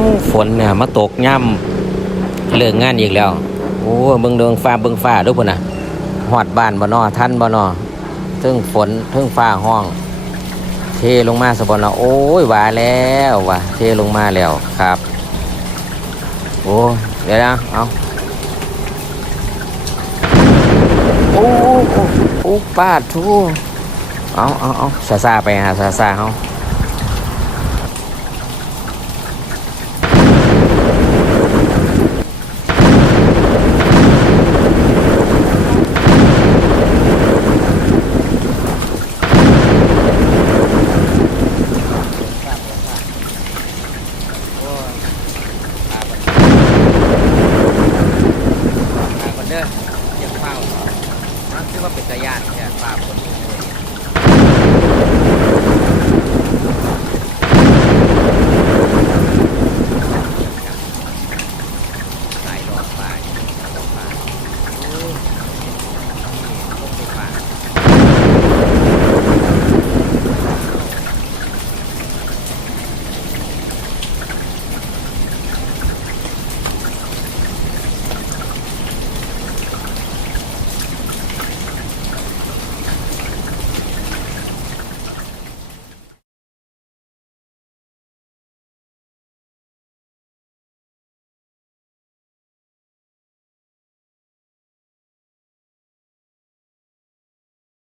ฝนเนี่ยมาตกย่ำเลิกงานอีกแล้วโอ้เบิ่งเบิ่งฟ้าดูพุ่นน่ะฮอดบ้านบ่น้อทันบ่น้อเทิงฝนเทิงฟ้าห้องเทลงมาซะบ่น้อโอ้ยว่าแล้วว่าเทลงมาแล้วครับโอ้เดี๋ยวนะเอาโอ้ป้าทูเอาซาไปหาซาเฮา